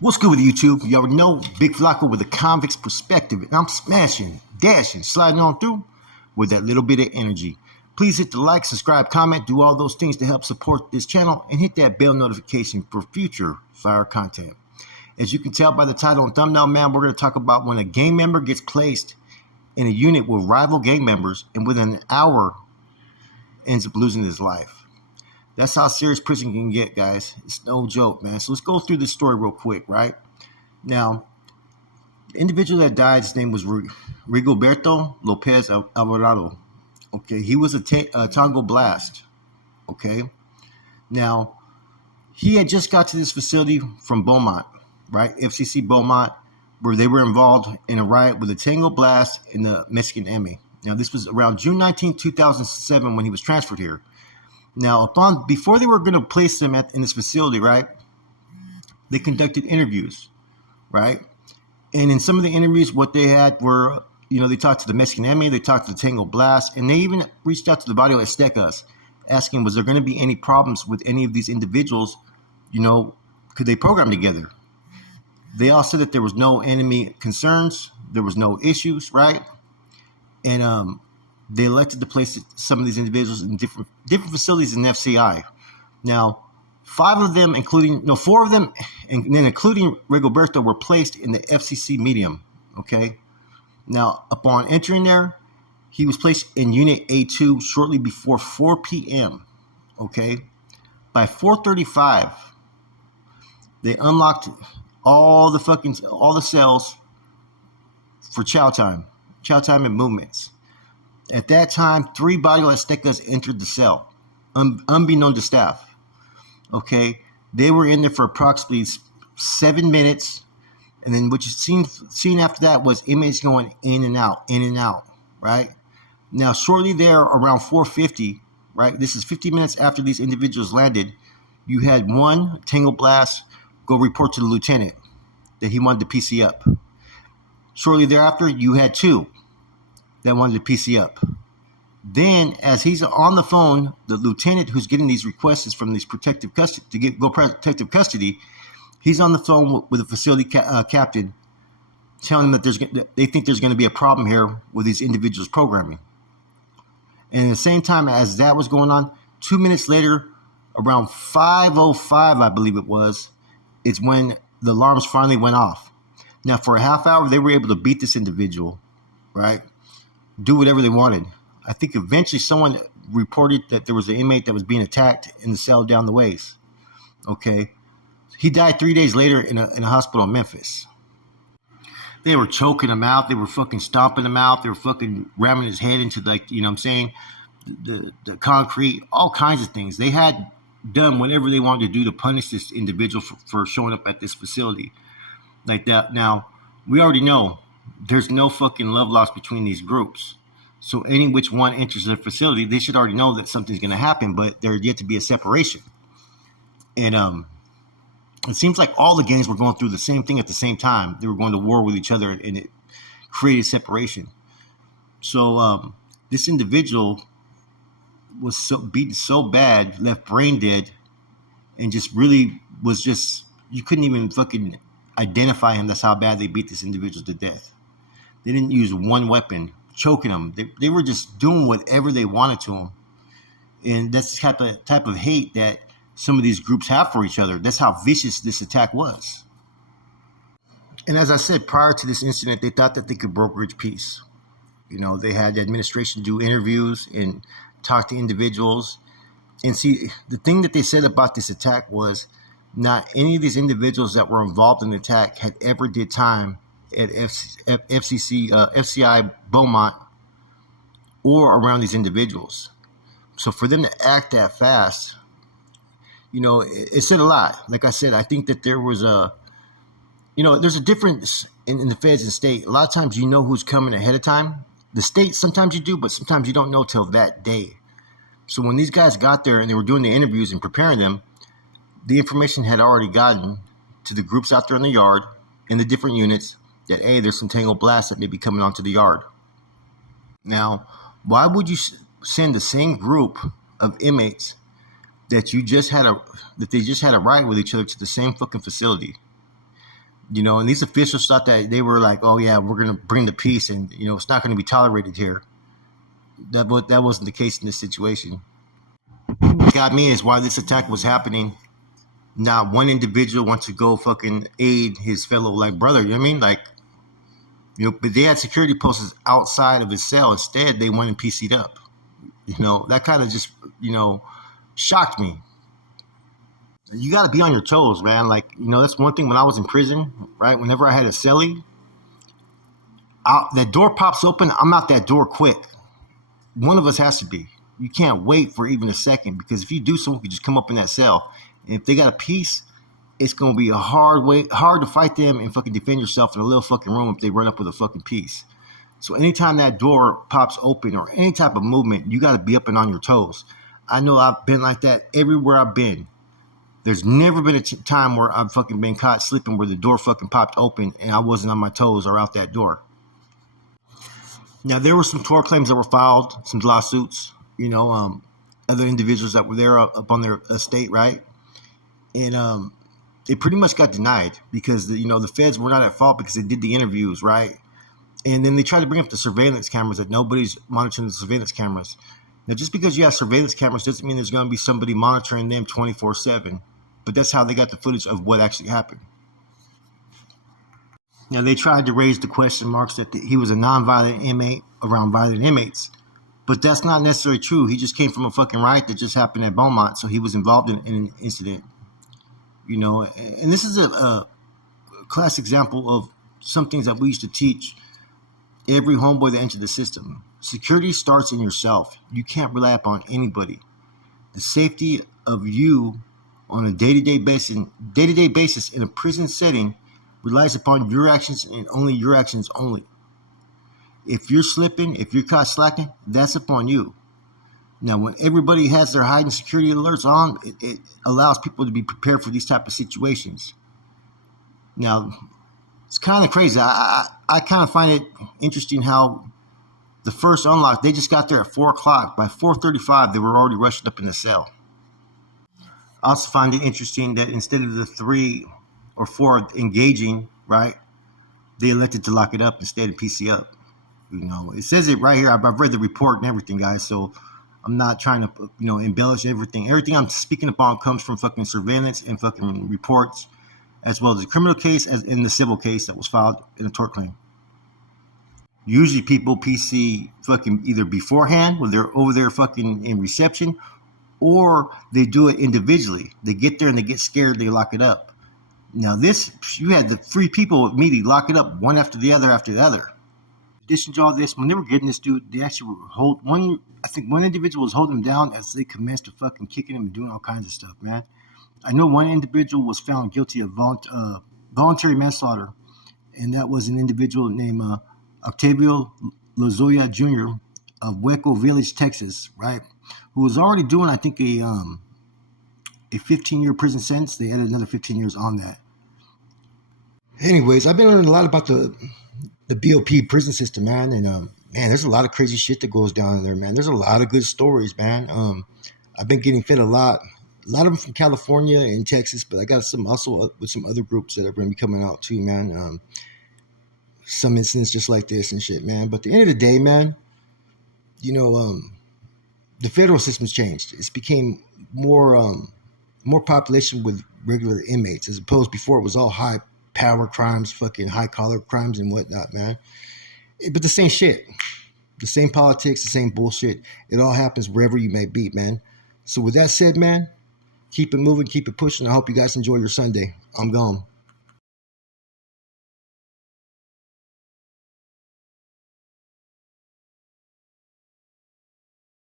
What's good with YouTube? You already know Big Flacco with a convict's perspective, and I'm smashing, dashing, sliding on through with that little bit of energy. Please hit the like, subscribe, comment, do all those things to help support this channel, and hit that bell notification for future fire content. As you can tell by the title and thumbnail, man, we're going to talk about when a gang member gets placed in a unit with rival gang members and within an hour ends up losing his life. That's how serious prison can get, guys. It's no joke, man. So let's go through this story real quick, right? Now, the individual that died, his name was Rigoberto Lopez Alvarado. Okay, he was a Tango Blast. Okay, now he had just got to this facility from Beaumont, right? FCC Beaumont, where they were involved in a riot with a Tango Blast and the Mexican Emmy. Now, this was around June 19, 2007 when he was transferred here. Now, before they were going to place him in this facility, right, they conducted interviews, right? And in some of the interviews, what they had were, they talked to the Mexican Emmy, they talked to the Tango Blast, and they even reached out to the Barrio Aztecas, asking, was there going to be any problems with any of these individuals? Could they program together? They all said that there was no enemy concerns, there was no issues, right? And they elected to place some of these individuals in different facilities in FCI. Now, four of them, and then including Rigoberto, were placed in the FCC medium. Okay. Now, upon entering there, he was placed in Unit A2 shortly before 4 p.m. Okay. By 4:35, they unlocked all the cells for chow time and movements. At that time, 3 Barrio Aztecas entered the cell, unbeknown to staff. Okay, they were in there for approximately 7 minutes, and then what you seen after that was inmates going in and out, right? Now, shortly there, around 4:50, right? This is 50 minutes after these individuals landed. You had one Tango Blast go report to the lieutenant that he wanted to PC up. Shortly thereafter, you had 2 that wanted to PC up. Then, as he's on the phone, the lieutenant who's getting these requests from these protective custody, he's on the phone with the facility captain, telling them that they think there's going to be a problem here with these individuals programming. And at the same time as that was going on, 2 minutes later, around 5:05, I believe it was, it's when the alarms finally went off. Now, for a half hour, they were able to beat this individual, right? Do whatever they wanted. I think eventually someone reported that there was an inmate that was being attacked in the cell down the ways. Okay. He died 3 days later in a hospital in Memphis. They were choking him out. They were fucking stomping him out. They were fucking ramming his head into, the concrete, all kinds of things. They had done whatever they wanted to do to punish this individual for showing up at this facility like that. Now, we already know there's no fucking love lost between these groups. So any which one enters the facility, they should already know that something's going to happen, but there's yet to be a separation. And it seems like all the gangs were going through the same thing at the same time. They were going to war with each other, and it created separation. So this individual was beaten so bad, left brain dead, and just really was just, you couldn't even fucking identify him. That's how bad they beat this individual to death. They didn't use one weapon, choking him. They were just doing whatever they wanted to him. And that's the type of hate that some of these groups have for each other. That's how vicious this attack was. And as I said, prior to this incident, they thought that they could brokerage peace. They had the administration do interviews and talk to individuals. And see, the thing that they said about this attack was not any of these individuals that were involved in the attack had ever did time at FCI Beaumont or around these individuals. So for them to act that fast, it said a lot. Like I said, I think that there was there's a difference in the feds and state. A lot of times who's coming ahead of time. The state, sometimes you do, but sometimes you don't know till that day. So when these guys got there and they were doing the interviews and preparing them, the information had already gotten to the groups out there in the yard, in the different units, that, hey, there's some Tango Blasts that may be coming onto the yard. Now, why would you send the same group of inmates that they just had a riot with each other to the same fucking facility? And these officials thought that they were like, oh yeah, we're gonna bring the peace, and it's not gonna be tolerated here. That wasn't the case in this situation. What got me is why this attack was happening. Not one individual wants to go fucking aid his fellow like brother. You know what I mean? Like, but they had security posts outside of his cell. Instead, they went and PC'd up. That kind of just shocked me. You got to be on your toes, man. Like, that's one thing when I was in prison, right? Whenever I had a cellie, that door pops open, I'm out that door quick. One of us has to be. You can't wait for even a second, because if you do, someone could just come up in that cell. And if they got a piece, it's going to be hard to fight them and fucking defend yourself in a little fucking room if they run up with a fucking piece. So anytime that door pops open or any type of movement, you got to be up and on your toes. I know I've been like that everywhere I've been. There's never been a time where I've fucking been caught slipping where the door fucking popped open and I wasn't on my toes or out that door. Now, there were some tort claims that were filed, some lawsuits, other individuals that were there up on their estate, right? And it pretty much got denied because, the feds were not at fault because they did the interviews, right? And then they tried to bring up the surveillance cameras, that nobody's monitoring the surveillance cameras. Now, just because you have surveillance cameras doesn't mean there's going to be somebody monitoring them 24/7. But that's how they got the footage of what actually happened. Now, they tried to raise the question marks that he was a nonviolent inmate around violent inmates. But that's not necessarily true. He just came from a fucking riot that just happened at Beaumont, so he was involved in an incident. And this is a classic example of some things that we used to teach every homeboy that entered the system. Security starts in yourself. You can't rely upon anybody. The safety of you on a day-to-day basis in a prison setting relies upon your actions and only your actions only. If you're slipping, if you're caught slacking, that's upon you. Now, when everybody has their heightened security alerts on, it allows people to be prepared for these type of situations. Now, it's kind of crazy. I kind of find it interesting how the first unlock, they just got there at 4 o'clock. By 4:35, they were already rushed up in the cell. I also find it interesting that instead of the 3 or 4 engaging, right, they elected to lock it up instead of PC up. It says it right here. I've read the report and everything, guys, so I'm not trying to, embellish everything. Everything I'm speaking about comes from fucking surveillance and fucking reports, as well as the criminal case as in the civil case that was filed in a tort claim. Usually people PC fucking either beforehand when they're over there fucking in reception, or they do it individually. They get there and they get scared, they lock it up. Now this, you had the 3 people immediately lock it up one after the other after the other. In addition to all this, when they were getting this dude, they actually hold one. I think one individual was holding him down as they commenced to fucking kicking him and doing all kinds of stuff, man. I know one individual was found guilty of voluntary manslaughter, and that was an individual named Octavio Lozoya Jr. of Hueco Village, Texas, right? Who was already doing, I think, a 15-year prison sentence. They added another 15 years on that. Anyways, I've been learning a lot about the BOP prison system, man, and man, there's a lot of crazy shit that goes down in there, man. There's a lot of good stories, man. I've been getting fed a lot of them from California and Texas, but I got some also with some other groups that are going to be coming out too, man. Some incidents just like this and shit, man. But at the end of the day, man, the federal system's changed. It's became more population with regular inmates, as opposed before it was all high power crimes, fucking high collar crimes and whatnot, man. But the same shit, the same politics, the same bullshit. It all happens wherever you may be, man. So with that said, man, keep it moving, keep it pushing. I hope you guys enjoy your Sunday. I'm gone.